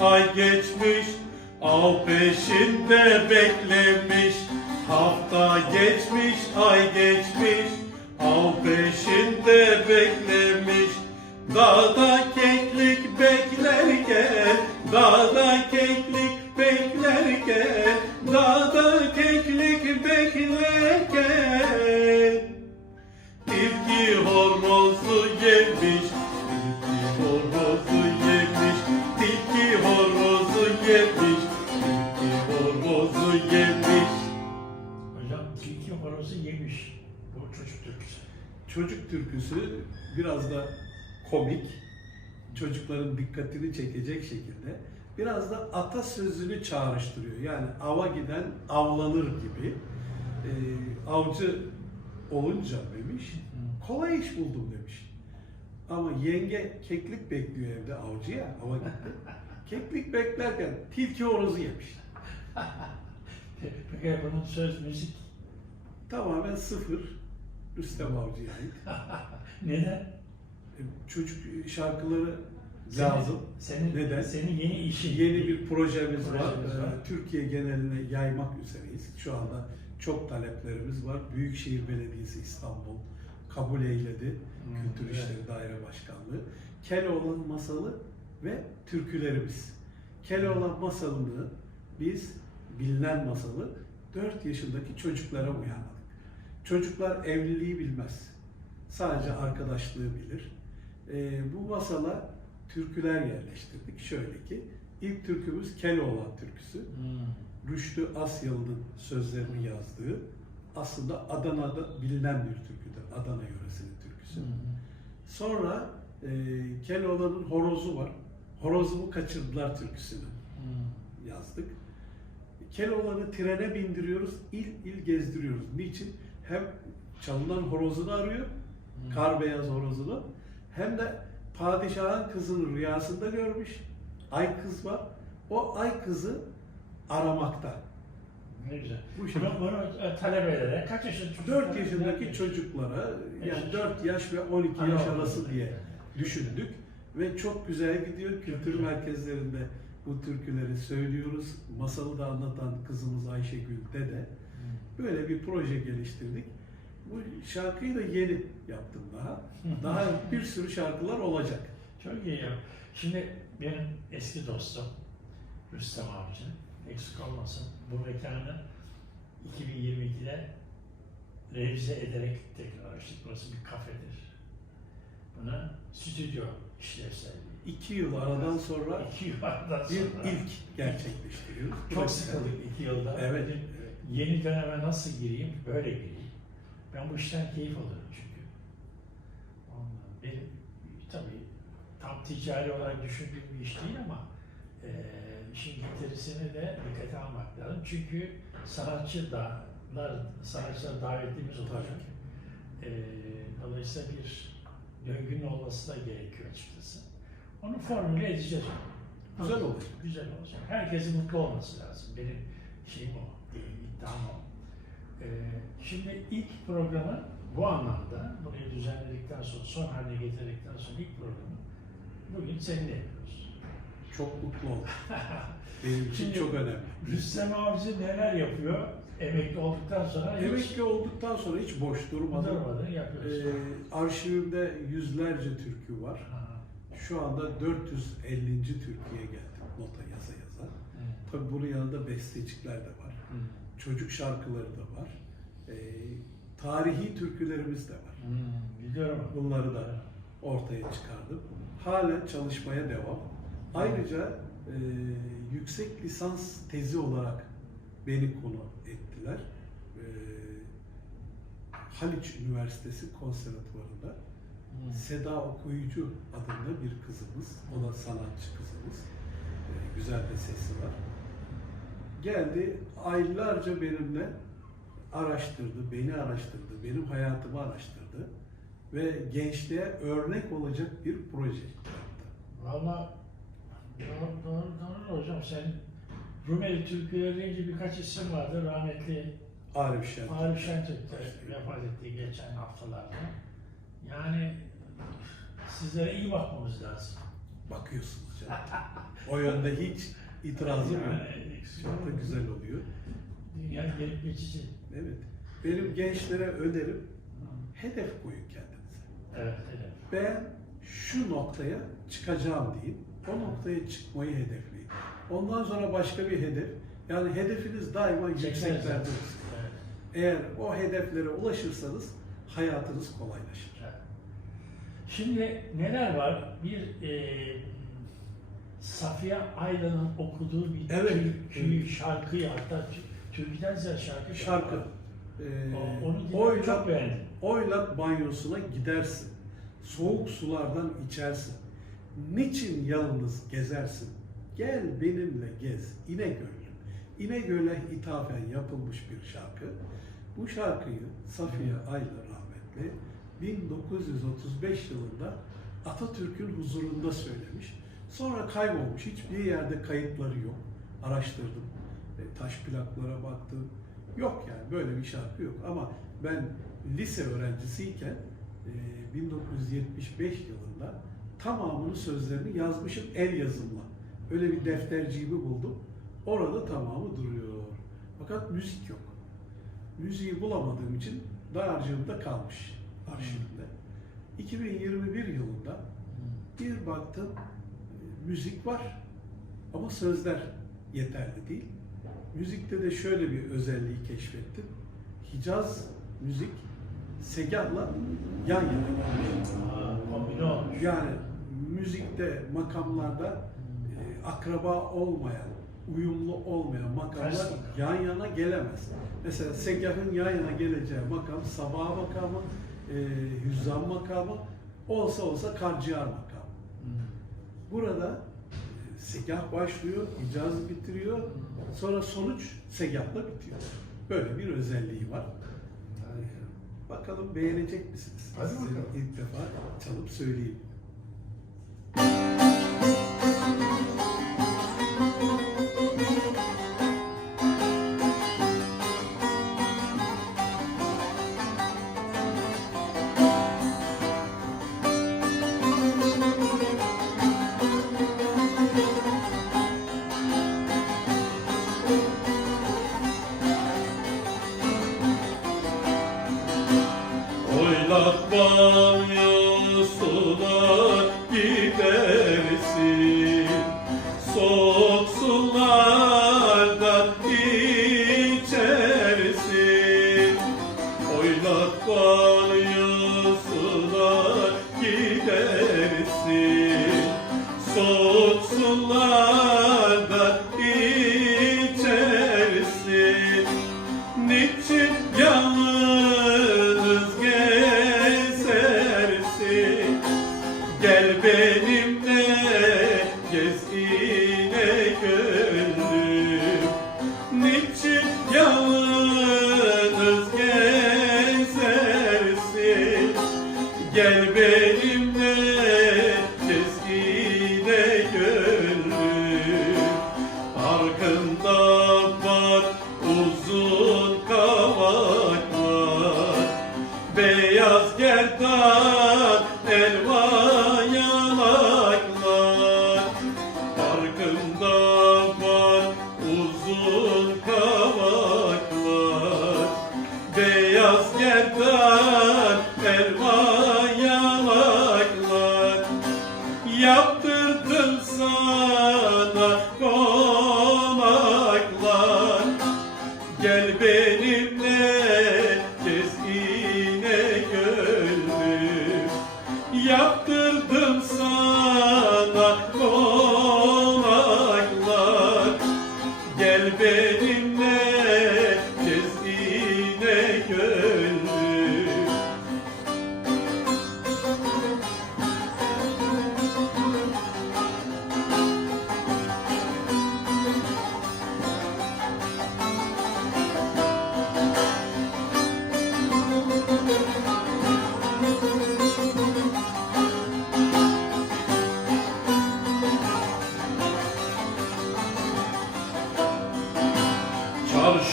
ay geçmiş, av peşinde beklemiş. Hafta geçmiş, çocukların dikkatini çekecek şekilde biraz da atasözünü çağrıştırıyor. Yani ava giden avlanır gibi. Ee, avcı olunca demiş, kolay iş buldum demiş. Ama yenge keklik bekliyor evde avcıya, ava gitti. Keklik beklerken tilki horozu yemiş. Peki bunun söz, müzik Tamamen sıfır. Rüstem Avcı'ya ait. neden? E, Çocuk şarkıları lazım. Senin, Neden? Senin yeni işin. Yeni bir projemiz var. Projemiz var. Ee, Türkiye geneline yaymak üzereyiz. Şu anda çok taleplerimiz var. Büyükşehir Belediyesi İstanbul kabul eyledi. Hmm, Kültür evet. İşleri Daire Başkanlığı. Keloğlan masalı ve türkülerimiz. Keloğlan masalını biz bilinen masalı 4 yaşındaki çocuklara uyarladık. Çocuklar evliliği bilmez. Sadece arkadaşlığı bilir. Ee, bu masala türküler yerleştirdik. Şöyle ki ilk türkümüz Keloğlan türküsü. Hmm. Rüştü Asyalı'nın sözlerini yazdığı aslında Adana'da bilinen bir türküdür. Adana yöresinin türküsü. Hmm. Sonra e, Keloğlan'ın horozu var. Horozumu kaçırdılar türküsünü Hmm. yazdık. Keloğlan'ı trene bindiriyoruz, il il gezdiriyoruz. Niçin? Hem çalınan horozunu arıyor, Hmm. kar beyaz horozunu, hem de padişahın kızını rüyasında görmüş. Ay kız var. O ay kızı aramakta. Ne güzel. Bu şekilde. bunu e, talebelere kaç yaşında çocuk? 4 yaşındaki çocuklara yani 4 yaş ve 12 yaş arası diye düşündük ve çok güzel gidiyor. Kültür merkezlerinde bu türküleri söylüyoruz. Masalı da anlatan kızımız Ayşegül Dede. Böyle bir proje geliştirdik. Bu şarkıyı da yeni yaptım daha. Daha bir sürü şarkılar olacak. Çok iyi ya. Şimdi benim eski dostum Rüstem Avcı, eksik olmasın bu mekanı 2022'de revize ederek tekrar açtık. Burası bir kafedir. Buna stüdyo işlevselliği. İki yıl aradan sonra İki yıl aradan bir sonra. ilk gerçekleştiriyoruz. Çok sıkıldık iki yılda. Evet. Yeni döneme nasıl gireyim? Böyle gireyim. Ben bu işten keyif alıyorum çünkü. Ondan benim tabii tam ticari olarak düşündüğüm bir iş değil ama e, işin getirisini de dikkate almak lazım. Çünkü sanatçı da sanatçılar davetlimiz olacak. E, dolayısıyla bir döngünün olması da gerekiyor açıkçası. Onu formüle edeceğiz. Güzel olacak. Güzel olacak. Herkesin mutlu olması lazım. Benim şeyim o, iddiam o. Ee, şimdi ilk programı bu anlamda, burayı düzenledikten sonra, son haline getirdikten sonra ilk programı bugün seninle yapıyoruz. Çok mutlu oldum. Benim için Şimdi- çok önemli. Rüstem Avcı neler yapıyor? Emekli olduktan sonra hiç Emekli olduktan sonra hiç boş durmadan durmadan yapıyoruz. Ee, arşivimde yüzlerce türkü var. Ha, Şu anda 450. türküye geldim nota yaza yaza. evet. Tabii bunun yanında bestecikler de var. Hı. Çocuk şarkıları da var. Ee, tarihi türkülerimiz de var. Hmm, biliyorum. Bunları da ortaya çıkardım. Halen çalışmaya devam. Ayrıca e, yüksek lisans tezi olarak beni konu ettiler. E, Haliç Üniversitesi Konservatuvarı'nda Hmm. Seda Okuyucu adında bir kızımız, o da sanatçı kızımız. E, güzel de sesi var. Geldi aylarca benimle araştırdı, beni araştırdı, benim hayatımı araştırdı ve gençliğe örnek olacak bir proje yaptı. Valla doğru, doğru, doğru hocam sen Rumeli türküleri deyince birkaç isim vardı. Rahmetli Arif Şen. Arif Şentürk de vefat etti geçen haftalarda. Yani sizlere iyi bakmamız lazım. Bakıyorsunuz canım. O yönde hiç itirazım yok. Çok da güzel oluyor. Dünya gelip geçici. Evet. Benim gençlere önerim hedef koyun kendinize. Evet, evet. Ben şu noktaya çıkacağım deyin. O noktaya çıkmayı hedefleyin. Ondan sonra başka bir hedef. Yani hedefiniz daima yükseklerde Evet. olsun. Eğer o hedeflere ulaşırsanız hayatınız kolaylaşır. Evet. Şimdi neler var? Bir e, Safiye Aylan'ın okuduğu bir Evet, evet. şarkıyı hatta tü- türküden ziyade şarkı. Şarkı. var. Ee, Onu dinledim, oylat, çok beğendim. oylat banyosuna gidersin. Soğuk sulardan içersin. Niçin yalnız gezersin? Gel benimle gez İnegöl'üm. İnegöl'e ithafen yapılmış bir şarkı. Bu şarkıyı Safiye Ayla rahmetli 1935 yılında Atatürk'ün huzurunda söylemiş. Sonra kaybolmuş. Hiçbir yerde kayıtları yok. Araştırdım. E, taş plaklara baktım. Yok yani böyle bir şarkı yok. Ama ben lise öğrencisiyken e, 1975 yılında tamamını sözlerini yazmışım el yazımla. Öyle bir defterciğimi buldum. Orada tamamı duruyor. Fakat müzik yok. Müziği bulamadığım için dağarcığımda kalmış arşivimde. 2021 yılında bir baktım müzik var ama sözler yeterli değil. Müzikte de şöyle bir özelliği keşfettim. Hicaz müzik segahla yan yana gelmiş. Yani müzikte, makamlarda e, akraba olmayan, uyumlu olmayan makamlar yan yana gelemez. Mesela segahın yan yana geleceği makam sabah makamı, e, hüzzam makamı, olsa olsa karciğer makamı. Burada segah başlıyor, icaz bitiriyor, sonra sonuç segahla bitiyor. Böyle bir özelliği var. Bakalım beğenecek misiniz? Hadi Size bakalım. ilk defa çalıp söyleyeyim.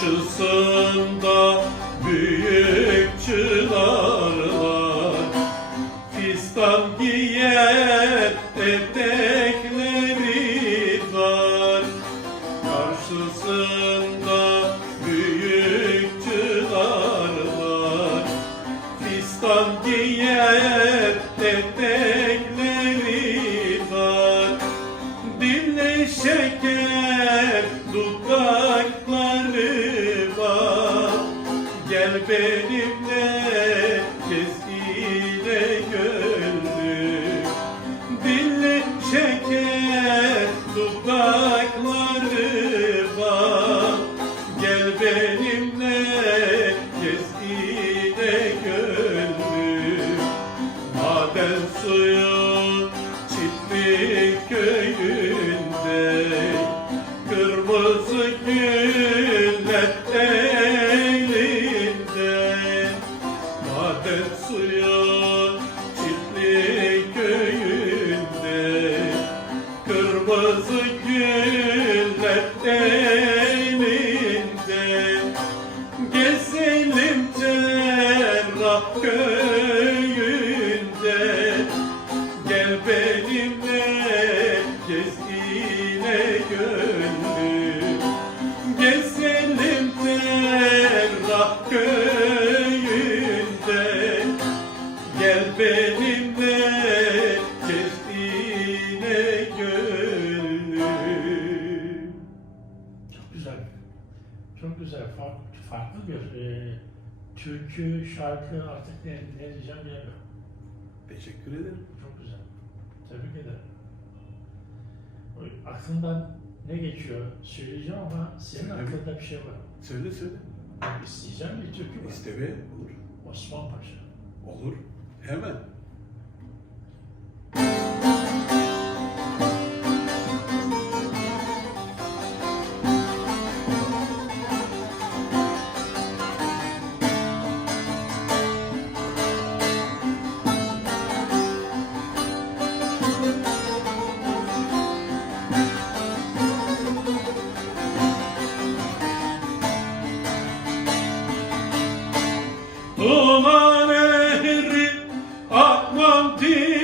Çarşısında büyük çınar Yeah. Çok güzel. Farklı, farklı bir e, türkü, şarkı artık ne, ne diyeceğim bilemiyorum. Teşekkür ederim. Çok güzel. Tebrik ederim. O Aklından ne geçiyor söyleyeceğim ama senin Söyle. aklında bir şey var. Söyle söyle. İsteyeceğim bir türkü var. İsteme olur. Osman Paşa. Olur. Hemen. Dear.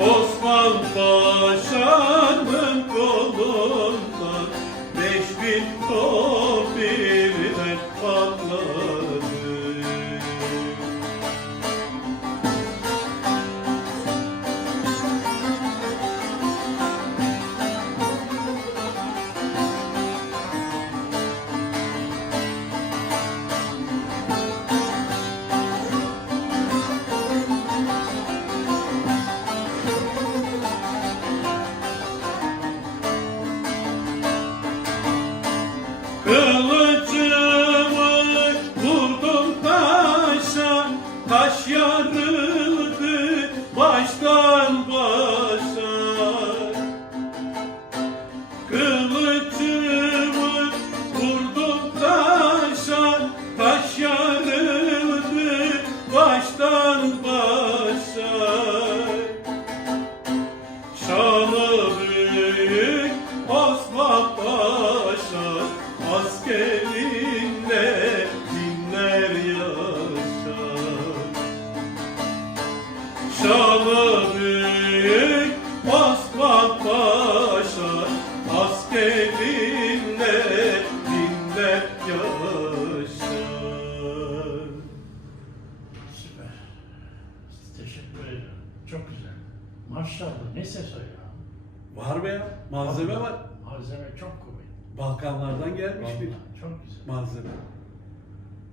Osman Paşa'nın kolunda beş bin kol.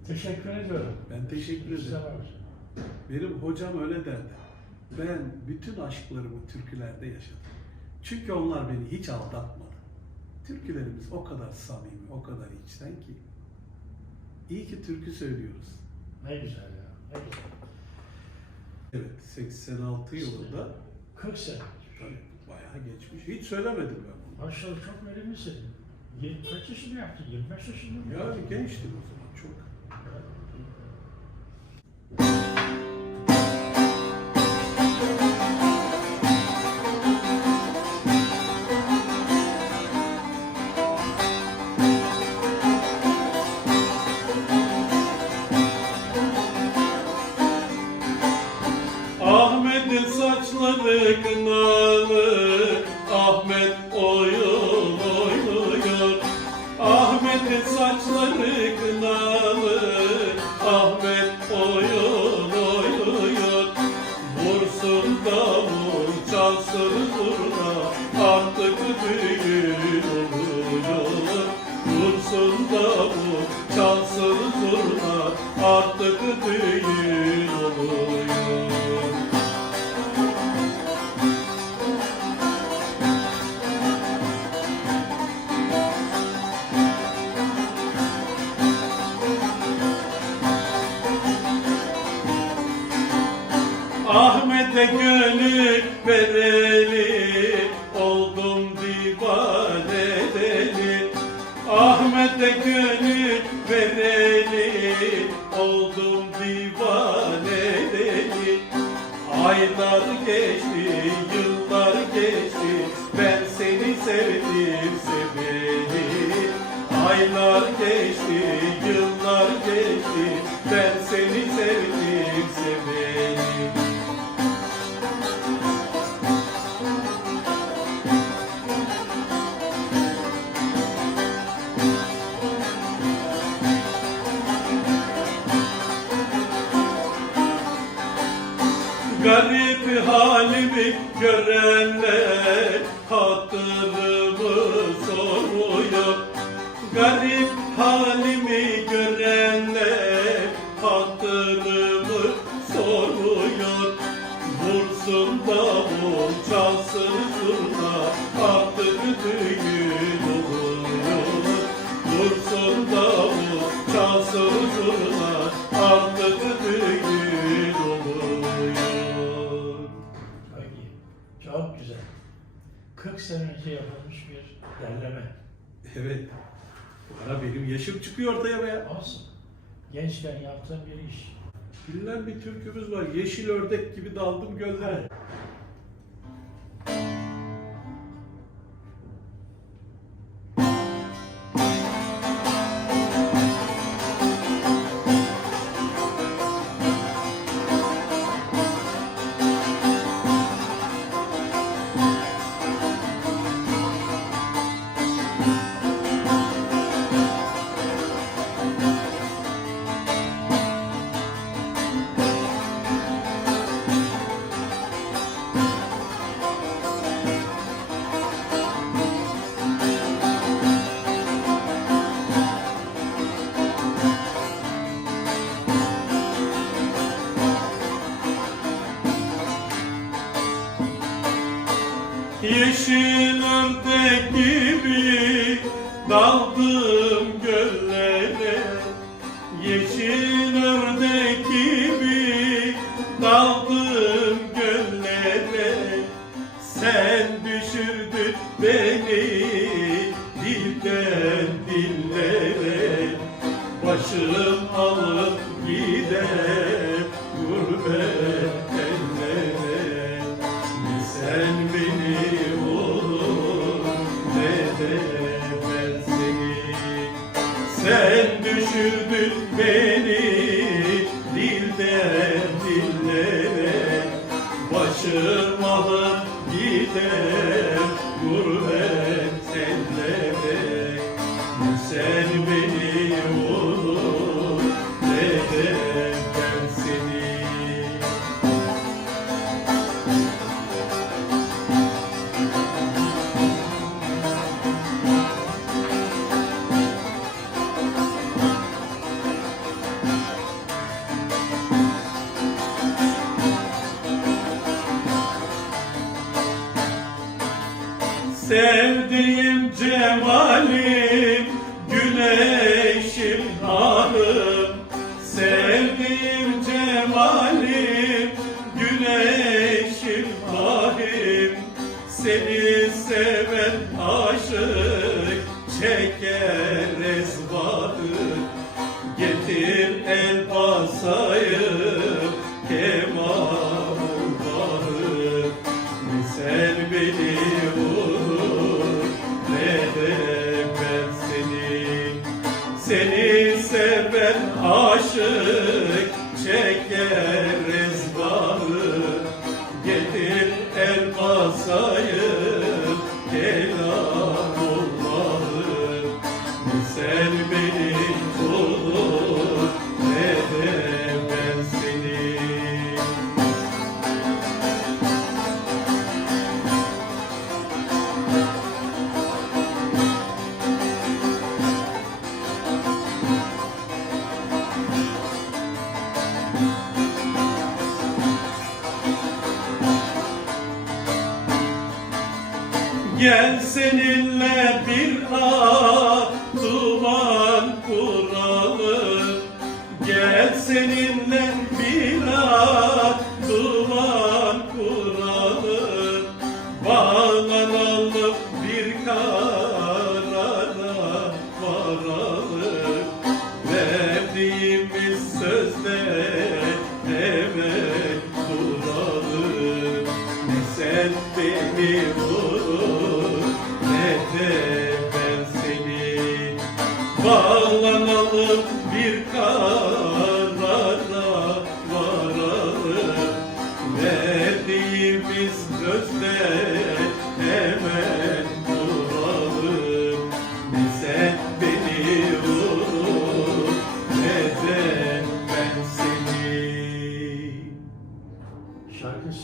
Teşekkür ediyorum. Ben teşekkür ederim. Benim hocam öyle derdi. Ben bütün aşklarımı türkülerde yaşadım. Çünkü onlar beni hiç aldatmadı. Türkülerimiz o kadar samimi, o kadar içten ki. İyi ki türkü söylüyoruz. Ne güzel ya. Ne güzel. Evet, 86 yılında 40 sene. tabii bayağı geçmiş. Hiç söylemedim ben bunu. Maşallah çok verimlisin. Kaç yaşında yaptın? 25 yaşında mı? Yani gençtim o zaman Aylar geçti, yıllar geçti ben seni sevdim seveli Garip halimi görenler Garip halimi görenler hatırımı soruyor Vursun davul çalsın zurna artık düğün oluyor Vursun davul çalsın zurna artık düğün oluyor Çok iyi. Çok güzel. 40 sene önce yapılmış bir derleme. Evet. Ara benim yaşım çıkıyor ortaya be. Olsun. Gençken yaptığım bir iş. Bilinen bir türkümüz var. Yeşil ördek gibi daldım göllere. Daldım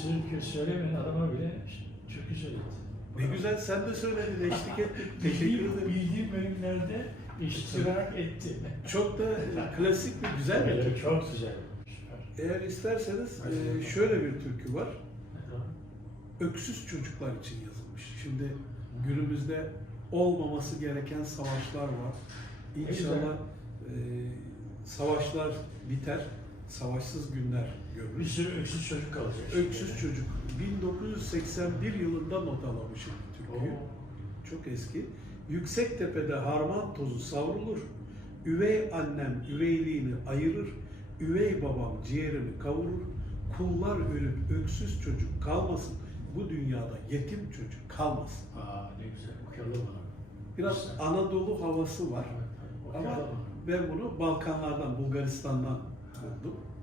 Şarkı sürüp söylemeyen adama bile türkü söyledi. Ne güzel sen de söyledin, eşlik ettin. Teşekkür ederim. bildiğim bölümlerde iştirak etti. Çok da klasik ve güzel bir türkü. Çok güzel. Eğer isterseniz e, şöyle bir türkü var. Öksüz çocuklar için yazılmış. Şimdi günümüzde olmaması gereken savaşlar var. İnşallah e, savaşlar biter, savaşsız günler Bir görürüz. sürü öksüz çocuk kalacak. Öksüz çocuk 1981 yılında not alamışım. Oo. Çok eski. Yüksektepe'de harman tozu savrulur. Üvey annem üveyliğini ayırır. Üvey babam ciğerimi kavurur. Kullar ölüp öksüz çocuk kalmasın. Bu dünyada yetim çocuk kalmasın. Aa ne güzel. Okuyalım. Biraz Güzel. Anadolu havası var. Evet, Ama ben bunu Balkanlardan, Bulgaristan'dan buldum.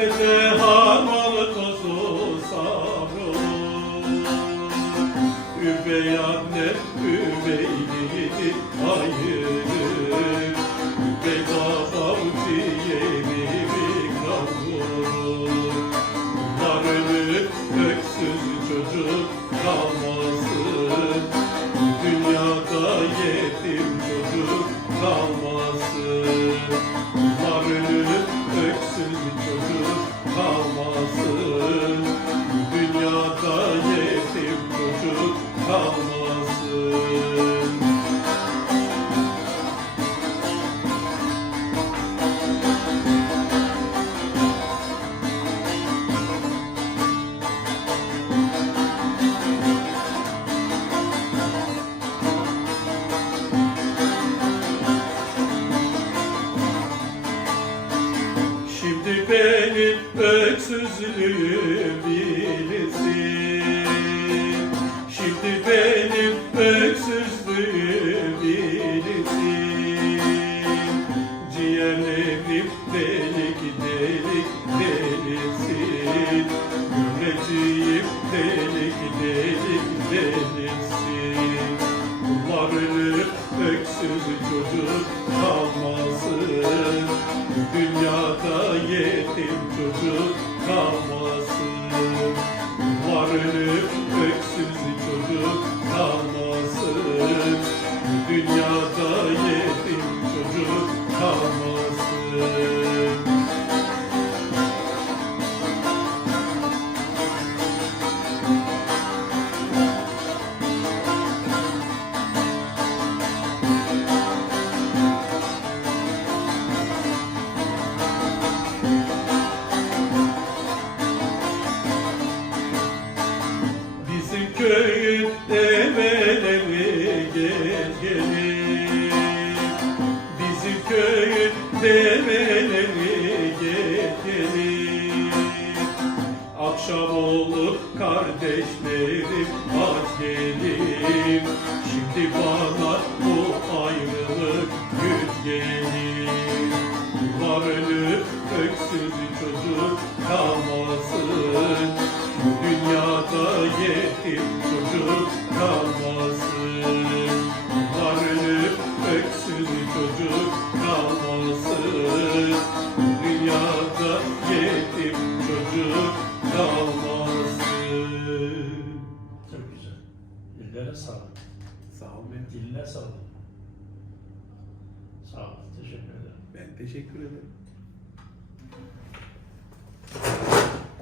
Yüksek gelir Bizim köyün develeri getirir Akşam olur kardeşlerim aç gelin. Şimdi bana